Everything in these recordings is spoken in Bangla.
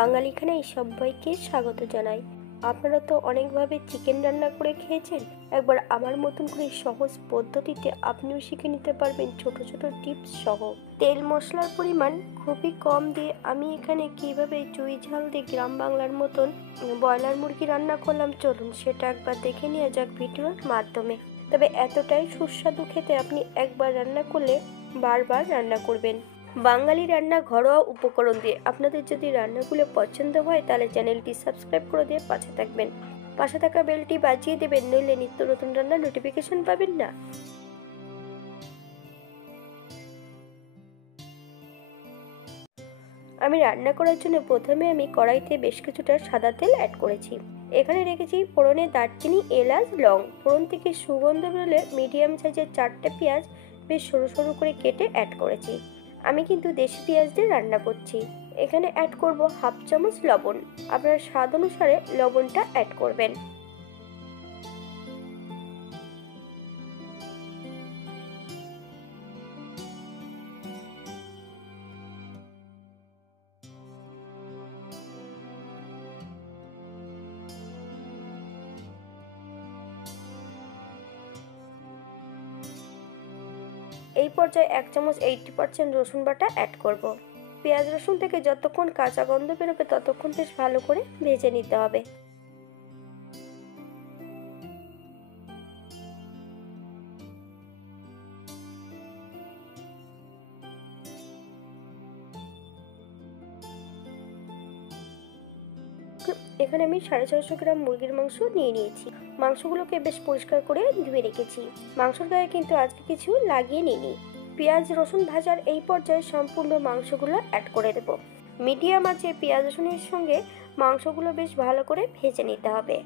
বাঙালি খানায় সবাইকে স্বাগত জানাই। আপনারা তো অনেকভাবে চিকেন রান্না করে খেয়েছেন, একবার আমার মতন করে সহজ পদ্ধতিতে আপনিও শিখে নিতে পারবেন ছোট ছোট টিপস সহ। তেল মশলার পরিমাণ খুবই কম দিয়ে আমি এখানে কিভাবে চুই ঝাল দিয়ে গ্রাম বাংলার মতন ব্রয়লার মুরগি রান্না করলাম, চলুন সেটা একবার দেখে নেওয়া যাক ভিডিওর মাধ্যমে। তবে এতটাই সুস্বাদু খেতে, আপনি একবার রান্না করলে বারবার রান্না করবেন। বাঙালি রান্না ঘরোয়া উপকরণ দিয়ে। আপনাদের যদি রান্নাগুলো পছন্দ হয় তাহলে চ্যানেলটি সাবস্ক্রাইব করে দিয়ে পাশে থাকবেন, পাশে থাকা বেলটি বাজিয়ে দেবেন, নইলে নিত্য নতুন রান্নার নোটিফিকেশন পাবেন না। আমি রান্না করার জন্য প্রথমে আমি কড়াইতে বেশ কিছুটা সাদা তেল অ্যাড করেছি। এখানে রেখেছি ফোড়নে দারচিনি, এলাচ, লং। ফোড়ন থেকে সুগন্ধ বেরোলে মিডিয়াম সাইজের 4টে পেঁয়াজ বেশ সরু সরু করে কেটে অ্যাড করেছি। আমি কিন্তু দেশি পেঁয়াজ দিয়ে রান্না করছি। এখানে অ্যাড করব হাফ চামচ লবণ। আপনার স্বাদ অনুসারে লবণটা অ্যাড করবেন। এই পর্যায়ে 1 চামচ 80% রসুন বাটা অ্যাড করব। পেঁয়াজ রসুন থেকে যতক্ষণ কাঁচা গন্ধ বেরোবে ততক্ষণ বেশ ভালো করে ভেজে নিতে হবে। এখানে আমি 650 গ্রাম মুরগির মাংস নিয়ে নিয়েছি। মাংসগুলোকে বেশ পরিষ্কার করে ধুয়ে রেখেছি। মাংসের গায়ে কিন্তু আজকে কিছু লাগিয়ে নিইনি। পেঁয়াজ রসুন ভাজার এই পর্যায়ে সম্পূর্ণ মাংসগুলো অ্যাড করে দেব। মিডিয়াম আঁচে পেঁয়াজ রসুনের সঙ্গে মাংসগুলো বেশ ভালো করে ভেজে নিতে হবে।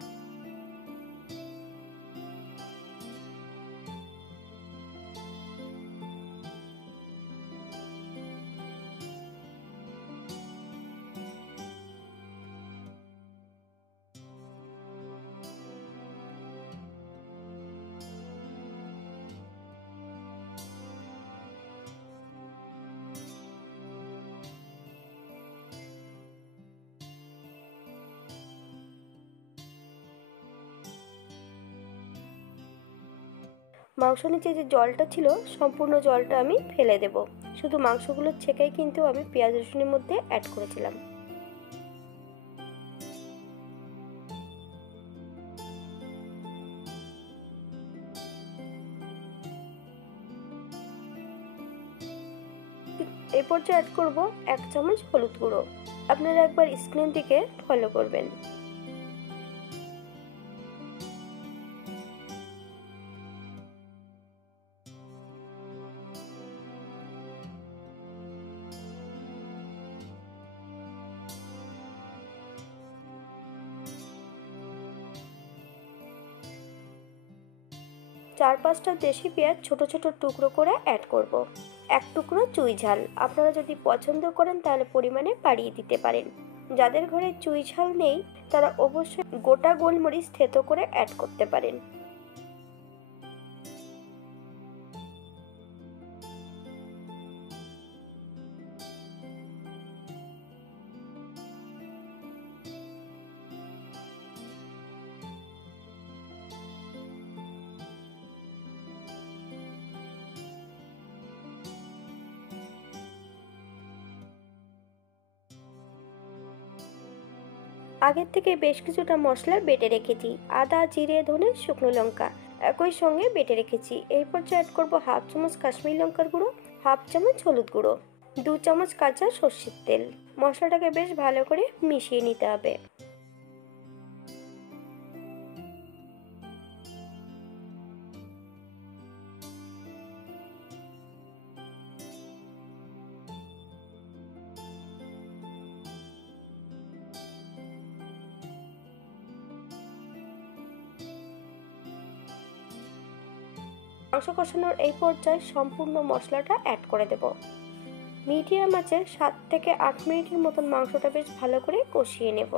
মাংস নিচে যে জলটা ছিল সম্পূর্ণ জলটা আমি ফেলে দেব। শুধু মাংসগুলোর ছেঁকাই কিন্তু আমি পেঁয়াজ রসুনের মধ্যে অ্যাড করেছিলাম। এই পর্যায়ে অ্যাড করব 1 চামচ হলুদ গুঁড়ো। আপনারা একবার স্ক্রিন দিকে ফলো করবেন। চার পাঁচটা দেশি পেঁয়াজ ছোট ছোট টুকরো করে অ্যাড করব। 1 টুকরো চুই ঝাল। আপনারা যদি পছন্দ করেন তাহলে পরিমাণে বাড়িয়ে দিতে পারেন। যাদের ঘরে চুই ঝাল নেই তারা অবশ্যই গোটা গোলমরিচ থেতো করে অ্যাড করতে পারেন। আগের থেকে বেশ কিছুটা মশলা বেটে রেখেছি। আদা, জিরে, ধনে, শুকনো লঙ্কা একই সঙ্গে বেটে রেখেছি। এই পর্যায়ে অ্যাড করব হাফ চামচ কাশ্মীরি লঙ্কার গুঁড়ো, হাফ চামচ হলুদ গুঁড়ো, 2 চামচ কাঁচা সর্ষের তেল। মশলাটাকে বেশ ভালো করে মিশিয়ে নিতে হবে। মাংস কষানোর এই পর্যায়ে সম্পূর্ণ মশলাটা অ্যাড করে দেব। মিডিয়াম আঁচে 7 থেকে 8 মিনিটের মতন মাংসটা বেশ ভালো করে কষিয়ে নেব।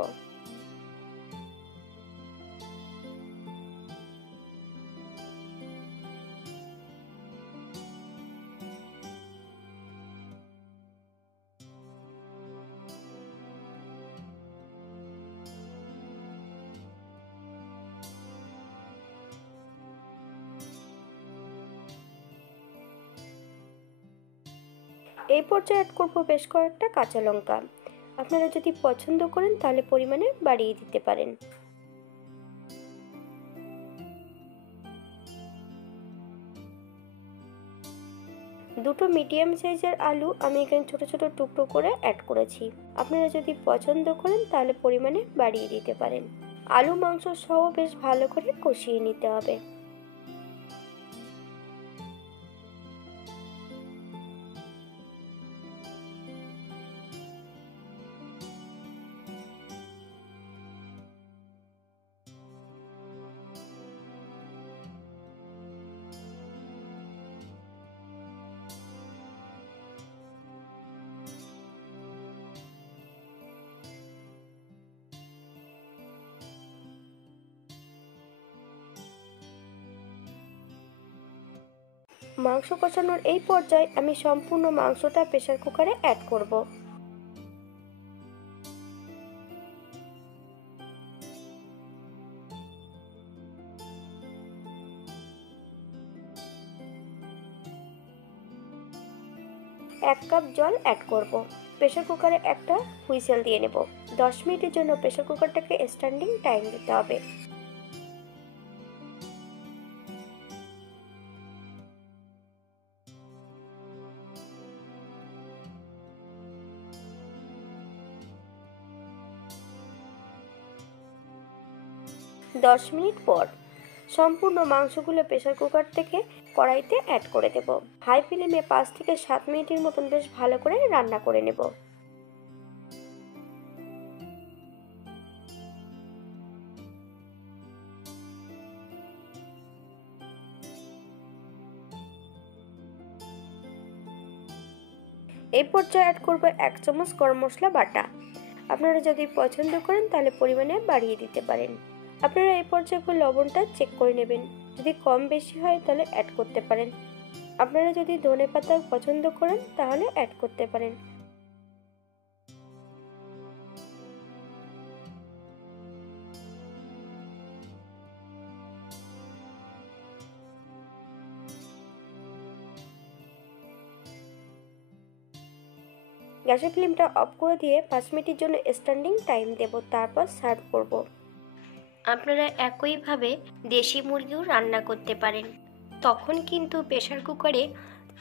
এই পর্যায়ে অ্যাড করব বেশ কয়েকটা কাঁচা লঙ্কা। আপনারা যদি পছন্দ করেন তাহলে পরিমাণে বাড়িয়ে দিতে পারেন। দুটো মিডিয়াম সাইজের আলু আমি এখানে ছোট ছোট টুকরো করে অ্যাড করেছি। আপনারা যদি পছন্দ করেন তাহলে পরিমাণে বাড়িয়ে দিতে পারেন। আলু মাংস সহ বেশ ভালো করে কষিয়ে নিতে হবে। মাংস কষানোর এই পর্যায়ে আমি সম্পূর্ণ মাংসটা প্রেসার কুকারে অ্যাড করব। এক কাপ জল অ্যাড করব। প্রেসার কুকারে একটা হুইসেল দিয়ে নেব। 10 মিনিটের জন্য প্রেসার কুকারটাকে স্ট্যান্ডিং টাইম দিতে হবে। দশ মিনিট পর সম্পূর্ণ মাংসগুলো প্রেসার কুকার থেকে কড়াইতে অ্যাড করে দেব। হাই ফ্লেমে 5 থেকে 7 মিনিটের মতন বেশ ভালো করে রান্না করে নেব। এই পর্যায়ে অ্যাড করব 1 চামচ গরম মশলা বাটা। আপনারা যদি পছন্দ করেন তাহলে পরিমাণে বাড়িয়ে দিতে পারেন। আপনারা এই পর্যায়ে লবণটা চেক করে নেবেন, যদি কম বেশি হয় তাহলে অ্যাড করতে পারেন। আপনারা যদি ধনেপাতা পছন্দ করেন তাহলে অ্যাড করতে পারেন। গ্যাসের ফ্লেমটা অফ করে দিয়ে 5 মিনিটের জন্য স্ট্যান্ডিং টাইম দেব, তারপর সার্ভ করব। আপনারা একইভাবে দেশি মুরগিও রান্না করতে পারেন। তখন কিন্তু প্রেসার কুকারে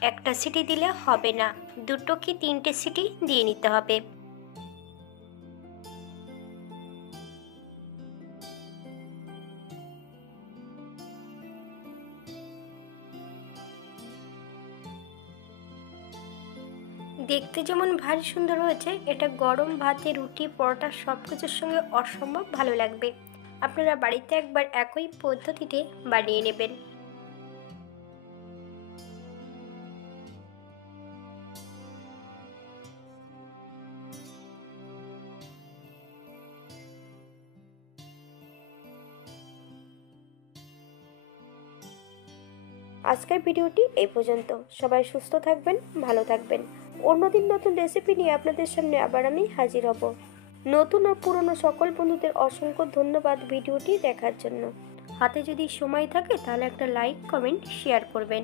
একটা সিটি দিলে হবে না, 2 কি 3টে সিটি দিয়ে নিতে হবে। দেখতে যেমন ভারী সুন্দর হয়েছে, এটা গরম ভাতে, রুটি, পরোটা সব কিছুর সঙ্গে অসম্ভব ভালো লাগবে। আপনারা বাড়িতে একবার একই পদ্ধতিতে বানিয়ে নেবেন। আজকের ভিডিওটি এই পর্যন্ত। সবাই সুস্থ থাকবেন, ভালো থাকবেন। অন্যদিন নতুন রেসিপি নিয়ে আপনাদের সামনে আবার আমি হাজির হব। নতুন ও পুরনো সকল বন্ধুদের অসংখ্য ধন্যবাদ ভিডিওটি দেখার জন্য। হাতে যদি সময় থাকে তাহলে একটা লাইক, কমেন্ট, শেয়ার করবেন।